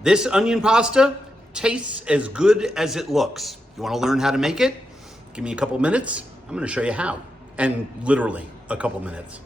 This onion pasta tastes as good as it looks. You want to learn how to make it? Give me a couple minutes. I'm going to show you how. And literally a couple minutes.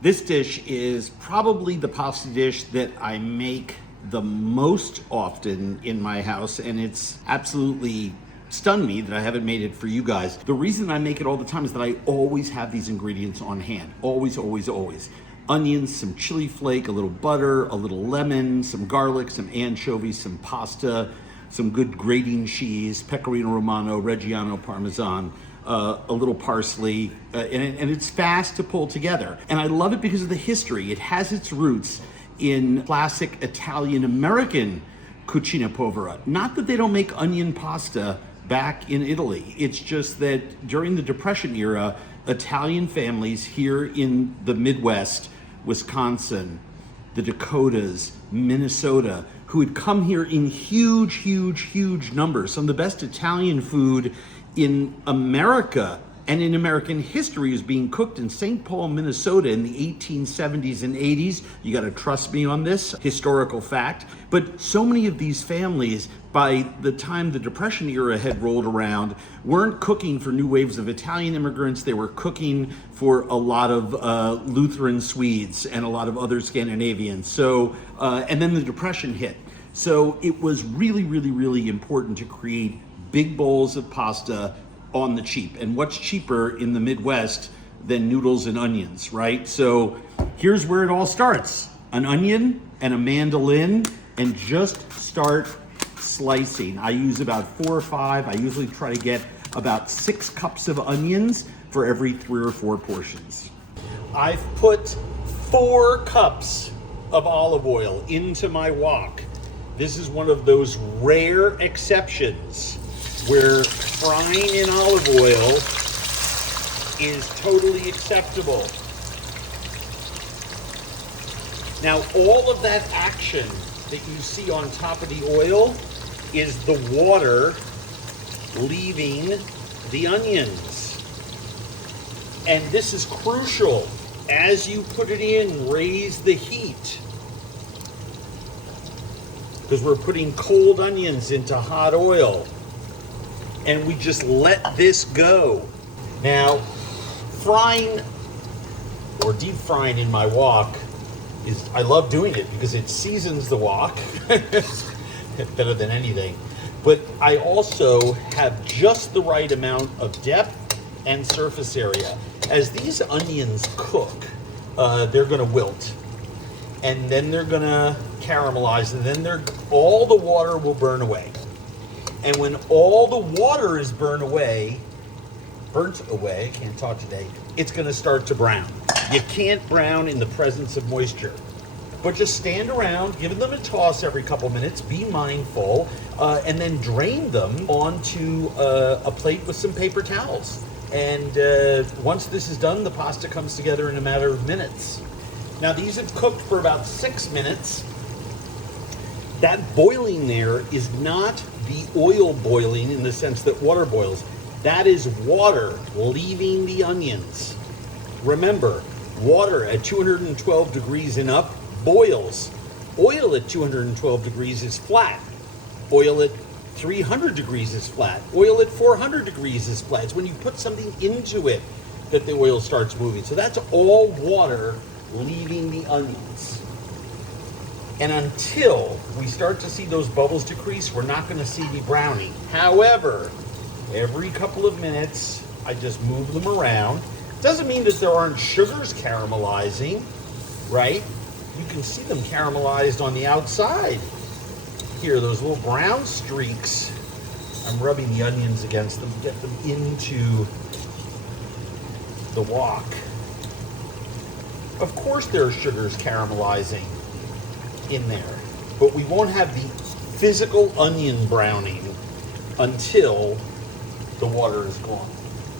This dish is probably the pasta dish that I make the most often in my house, and it's absolutely stunned me that I haven't made it for you guys. The reason I make it all the time is that I always have these ingredients on hand. Always, always, always. Onions, some chili flake, a little butter, a little lemon, some garlic, some anchovies, some pasta, some good grating cheese, pecorino romano, reggiano parmesan, a little parsley, and it's fast to pull together. And I love it because of the history. It has its roots in classic Italian-American cucina povera. Not that they don't make onion pasta back in Italy. It's just that during the Depression era, Italian families here in the Midwest, Wisconsin, the Dakotas, Minnesota, who had come here in huge, huge, huge numbers. Some of the best Italian food in America and in American history is being cooked in St. Paul, Minnesota in the 1870s and 80s. You gotta trust me on this, historical fact. But so many of these families, by the time the Depression era had rolled around, weren't cooking for new waves of Italian immigrants. They were cooking for a lot of Lutheran Swedes and a lot of other Scandinavians. So, and then the Depression hit. So it was really, really, really important to create big bowls of pasta on the cheap. And what's cheaper in the Midwest than noodles and onions, right? So here's where it all starts. An onion and a mandolin, and just start slicing. I use about 4 or 5. I usually try to get about 6 cups of onions for every 3 or 4 portions. I've put 4 cups of olive oil into my wok. This is one of those rare exceptions where frying in olive oil is totally acceptable. Now, all of that action that you see on top of the oil is the water leaving the onions. And this is crucial. As you put it in, raise the heat, because we're putting cold onions into hot oil. And we just let this go. Now, frying or deep frying in my wok is, I love doing it because it seasons the wok better than anything. But I also have just the right amount of depth and surface area. As these onions cook, they're gonna wilt. And then they're gonna caramelize, and then all the water will burn away. And when all the water is burnt away, can't talk today, it's gonna start to brown. You can't brown in the presence of moisture. But just stand around, give them a toss every couple minutes, be mindful, and then drain them onto a plate with some paper towels. And once this is done, the pasta comes together in a matter of minutes. Now these have cooked for about 6 minutes. That boiling there is not the oil boiling in the sense that water boils. That is water leaving the onions. Remember, water at 212 degrees and up boils. Oil at 212 degrees is flat. Oil at 300 degrees is flat. Oil at 400 degrees is flat. It's when you put something into it that the oil starts moving. So that's all water leaving the onions. And until we start to see those bubbles decrease, we're not going to see the browning. However, every couple of minutes, I just move them around. Doesn't mean that there aren't sugars caramelizing, right? You can see them caramelized on the outside. Here, those little brown streaks. I'm rubbing the onions against them, get them into the wok. Of course there are sugars caramelizing in there, but we won't have the physical onion browning until the water is gone.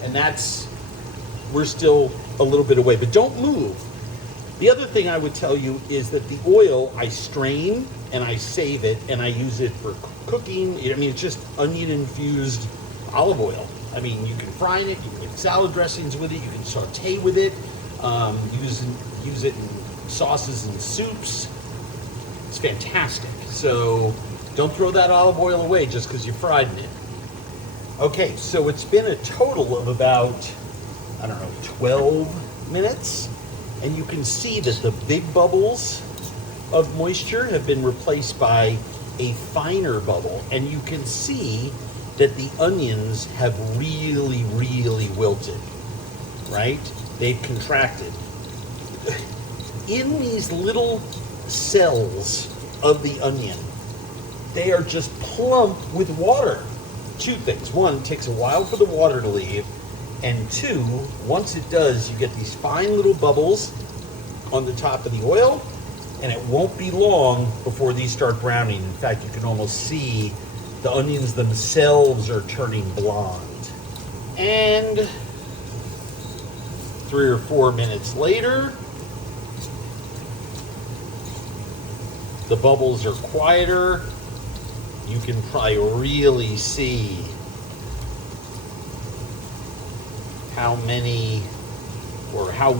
And we're still a little bit away, but don't move. The other thing I would tell you is that the oil, I strain and I save it and I use it for cooking. I mean, it's just onion infused olive oil. I mean, you can fry it, you can make salad dressings with it, you can saute with it, use it in sauces and soups. It's fantastic. So don't throw that olive oil away just because you fried it. Okay, so it's been a total of about, I don't know, 12 minutes. And you can see that the big bubbles of moisture have been replaced by a finer bubble. And you can see that the onions have really, really wilted, right? They've contracted. In these little cells of the onion, they are just plump with water. Two things. One, it takes a while for the water to leave. And two, once it does, you get these fine little bubbles on the top of the oil, and it won't be long before these start browning. In fact, you can almost see the onions themselves are turning blonde. And 3 or 4 minutes later, the bubbles are quieter. You can probably really see how many or how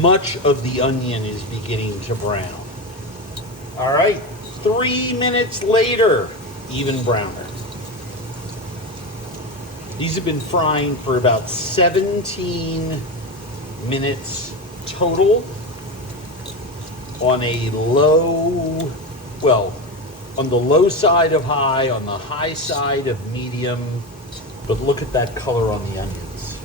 much of the onion is beginning to brown. All right, 3 minutes later, even browner. These have been frying for about 17 minutes total on a low, well, on the low side of high, on the high side of medium. But look at that color on the onions.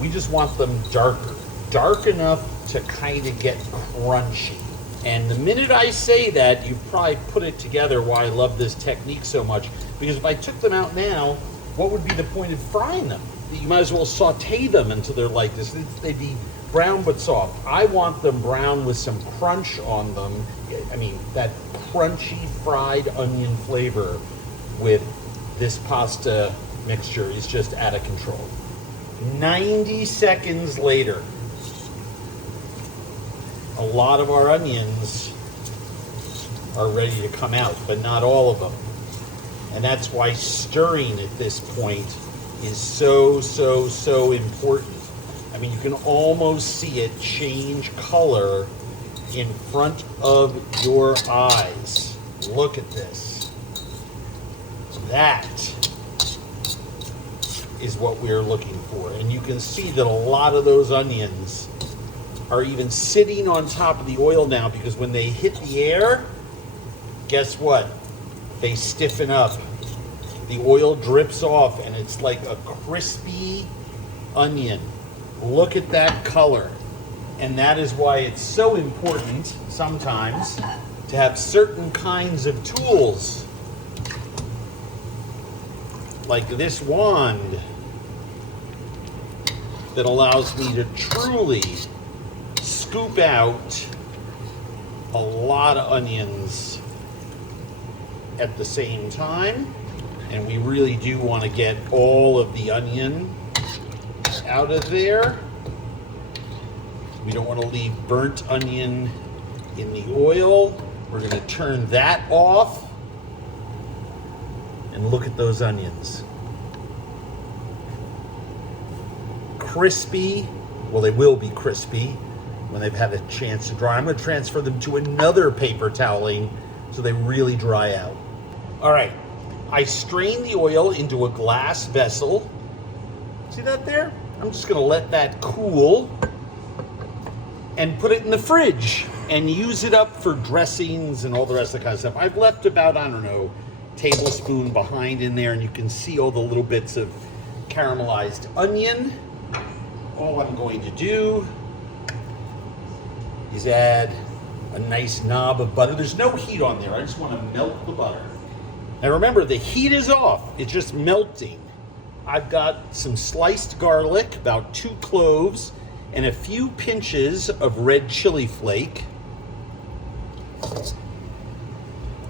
We just want them darker, dark enough to kind of get crunchy. And the minute I say that, you've probably put it together why I love this technique so much. Because if I took them out now, what would be the point of frying them? You might as well saute them until they're like this. They'd be brown but soft. I want them brown with some crunch on them. I mean, that crunchy fried onion flavor with this pasta mixture is just out of control. 90 seconds later, a lot of our onions are ready to come out, but not all of them. And that's why stirring at this point is so important. I mean, you can almost see it change color in front of your eyes. Look at this. That is what we're looking for. And you can see that a lot of those onions are even sitting on top of the oil now, because when they hit the air, guess what? They stiffen up. The oil drips off and it's like a crispy onion. Look at that color. And that is why it's so important sometimes to have certain kinds of tools, like this wand, that allows me to truly scoop out a lot of onions at the same time. And we really do want to get all of the onion out of there. We don't want to leave burnt onion in the oil. We're going to turn that off. And look at those onions. Crispy. Well, they will be crispy when they've had a chance to dry. I'm going to transfer them to another paper toweling so they really dry out. All right. I strain the oil into a glass vessel. See that there? I'm just going to let that cool and put it in the fridge and use it up for dressings and all the rest of the kind of stuff. I've left about, I don't know, tablespoon behind in there, and you can see all the little bits of caramelized onion. All I'm going to do is add a nice knob of butter. There's no heat on there. I just want to melt the butter. Now remember, the heat is off. It's just melting. I've got some sliced garlic, about 2 cloves, and a few pinches of red chili flake.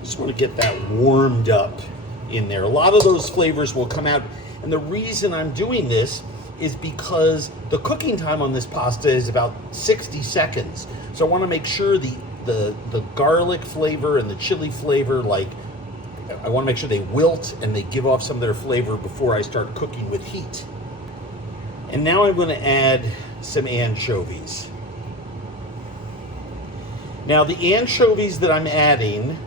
Just want to get that warmed up in there. A lot of those flavors will come out. And the reason I'm doing this is because the cooking time on this pasta is about 60 seconds. So I want to make sure the garlic flavor and the chili flavor, I want to make sure they wilt and they give off some of their flavor before I start cooking with heat. And now I'm going to add some anchovies. Now the anchovies that I'm adding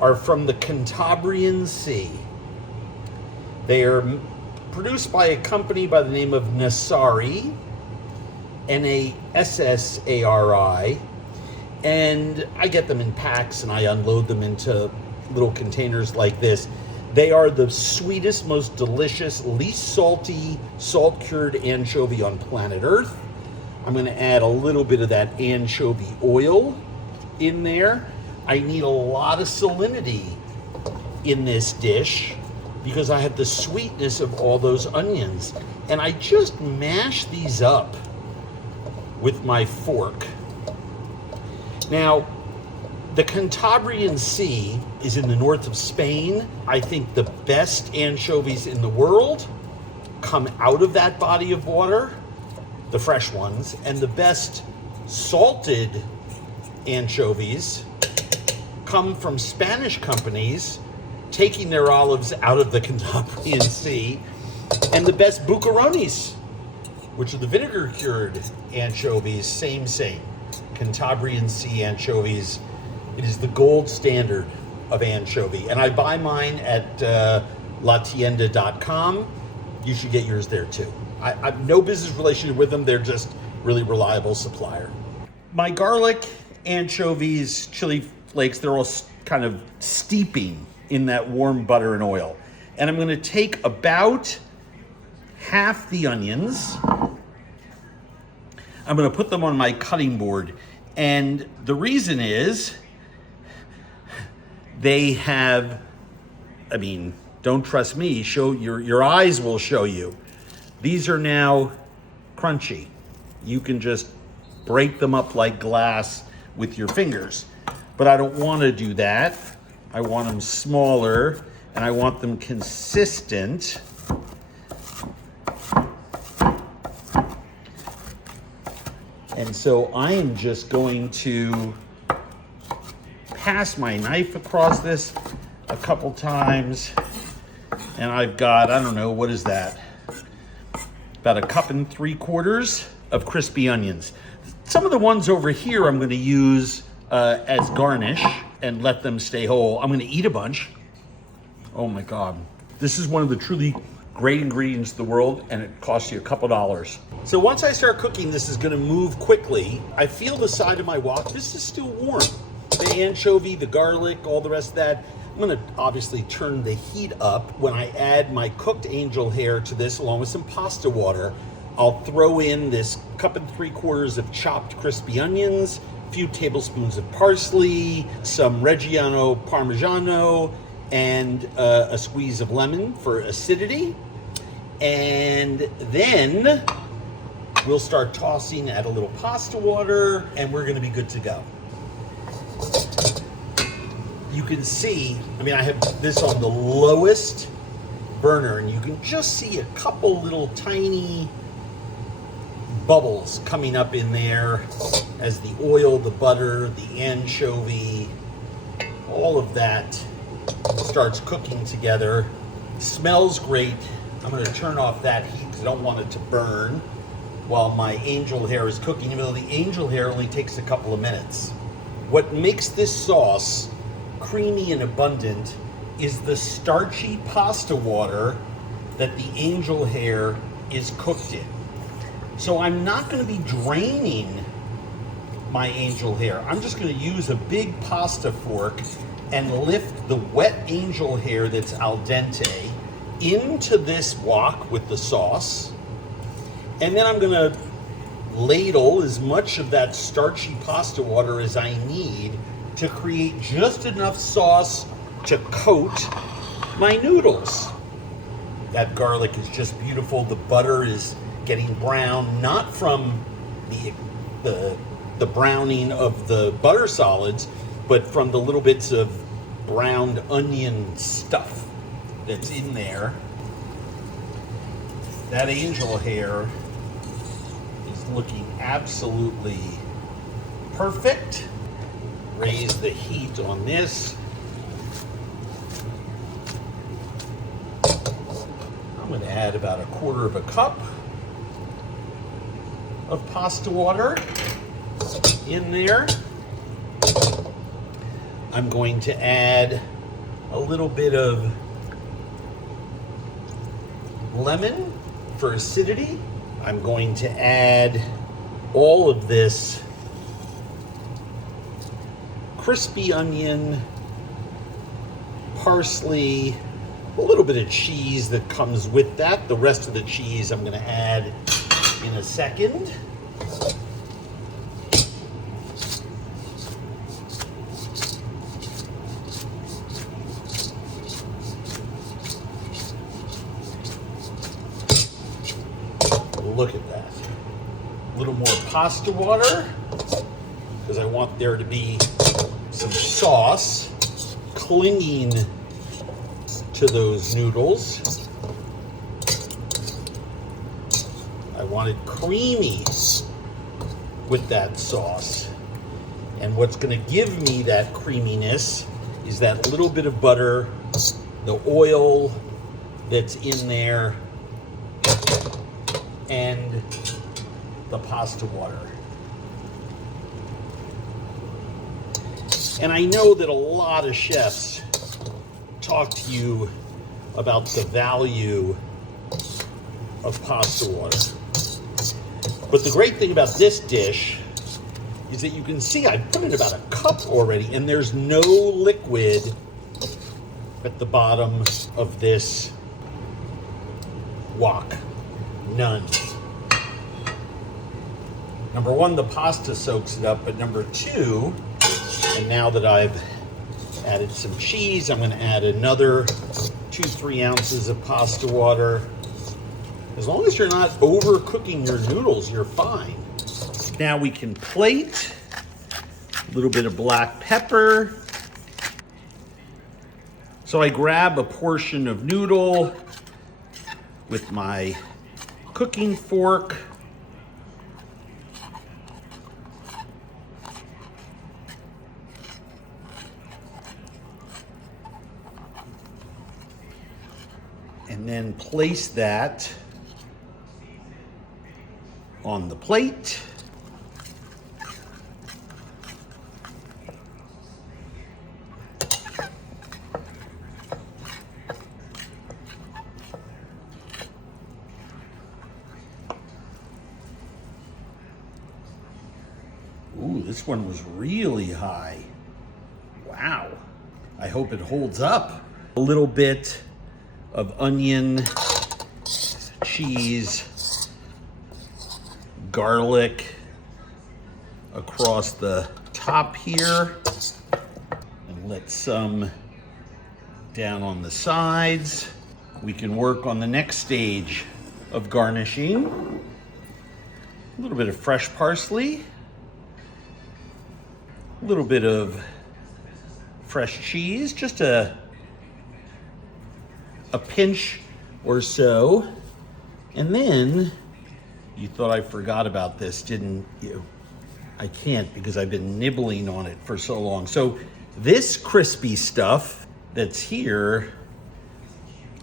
are from the Cantabrian Sea. They are produced by a company by the name of Nassari, Nassari, and I get them in packs and I unload them into little containers like this. They are the sweetest, most delicious, least salty, salt-cured anchovy on planet Earth. I'm going to add a little bit of that anchovy oil in there. I need a lot of salinity in this dish because I have the sweetness of all those onions. And I just mash these up with my fork. Now, the Cantabrian Sea is in the north of Spain. I think the best anchovies in the world come out of that body of water, the fresh ones, and the best salted anchovies come from Spanish companies taking their olives out of the Cantabrian Sea, and the best bucaronis, which are the vinegar-cured anchovies, same. Cantabrian Sea anchovies. It is the gold standard of anchovy. And I buy mine at latienda.com. You should get yours there too. I have no business relationship with them. They're just really reliable supplier. My garlic, anchovies, chili flakes, they're all kind of steeping in that warm butter and oil. And I'm going to take about half the onions. I'm going to put them on my cutting board. And the reason is they have, I mean, don't trust me, show your eyes will show you. These are now crunchy. You can just break them up like glass with your fingers. But I don't want to do that. I want them smaller and I want them consistent. And so I am just going to pass my knife across this a couple times. And I've got, I don't know, what is that? About 1.75 cups of crispy onions. Some of the ones over here I'm going to use as garnish and let them stay whole. I'm going to eat a bunch. Oh my God. This is one of the truly great ingredients of the world, and it costs you a couple dollars. So once I start cooking, this is going to move quickly. I feel the side of my wok. This is still warm. The anchovy, the garlic, all the rest of that. I'm going to obviously turn the heat up when I add my cooked angel hair to this along with some pasta water. I'll throw in this 1.75 cups of chopped crispy onions, a few tablespoons of parsley, some Reggiano Parmigiano, and a squeeze of lemon for acidity. And then we'll start tossing, add a little pasta water, and we're gonna be good to go. You can see, I mean, I have this on the lowest burner, and you can just see a couple little tiny bubbles coming up in there as the oil, the butter, the anchovy, all of that starts cooking together. Smells great. I'm going to turn off that heat because I don't want it to burn while my angel hair is cooking, even though the angel hair only takes a couple of minutes. What makes this sauce creamy and abundant is the starchy pasta water that the angel hair is cooked in. So I'm not going to be draining my angel hair. I'm just going to use a big pasta fork and lift the wet angel hair that's al dente into this wok with the sauce. And then I'm gonna ladle as much of that starchy pasta water as I need to create just enough sauce to coat my noodles. That garlic is just beautiful. The butter is getting brown, not from the browning of the butter solids, but from the little bits of browned onion stuff that's in there. That angel hair is looking absolutely perfect. Raise the heat on this. I'm going to add about 1/4 cup of pasta water in there. I'm going to add a little bit of lemon for acidity. I'm going to add all of this crispy onion, parsley, a little bit of cheese that comes with that. The rest of the cheese I'm going to add in a second. Look at that. A little more pasta water, because I want there to be some sauce clinging to those noodles. I want it creamy with that sauce. And what's going to give me that creaminess is that little bit of butter, the oil that's in there, and the pasta water. And I know that a lot of chefs talk to you about the value of pasta water. But the great thing about this dish is that you can see I put in about a cup already, and there's no liquid at the bottom of this wok. None. Number one, the pasta soaks it up, but number two, and now that I've added some cheese, I'm going to add another 2-3 ounces of pasta water. As long as you're not overcooking your noodles, you're fine. Now we can plate, a little bit of black pepper. So I grab a portion of noodle with my cooking fork. And then place that on the plate. Ooh, this one was really high. Wow. I hope it holds up. A little bit of onion, cheese, garlic across the top here, and let some down on the sides. We can work on the next stage of garnishing. A little bit of fresh parsley, a little bit of fresh cheese, just a pinch or so. And then, you thought I forgot about this, didn't you? I can't, because I've been nibbling on it for so long. So this crispy stuff that's here,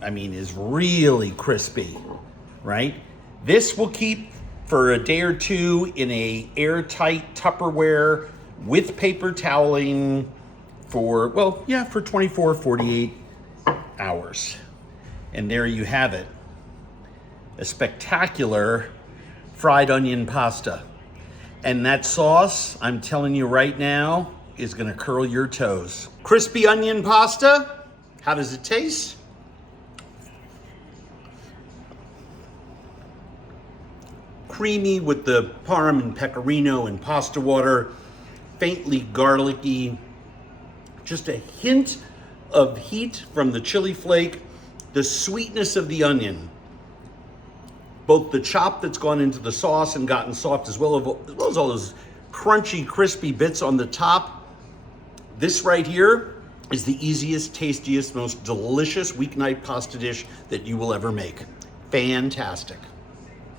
I mean, is really crispy, right? This will keep for a day or two in a airtight Tupperware with paper toweling for, well, yeah, for 24, 48 hours. And there you have it. A spectacular fried onion pasta. And that sauce, I'm telling you right now, is gonna curl your toes. Crispy onion pasta, how does it taste? Creamy with the parm and pecorino and pasta water, faintly garlicky, just a hint of heat from the chili flake, the sweetness of the onion, both the chop that's gone into the sauce and gotten soft, as well as all those crunchy, crispy bits on the top. This right here is the easiest, tastiest, most delicious weeknight pasta dish that you will ever make. Fantastic.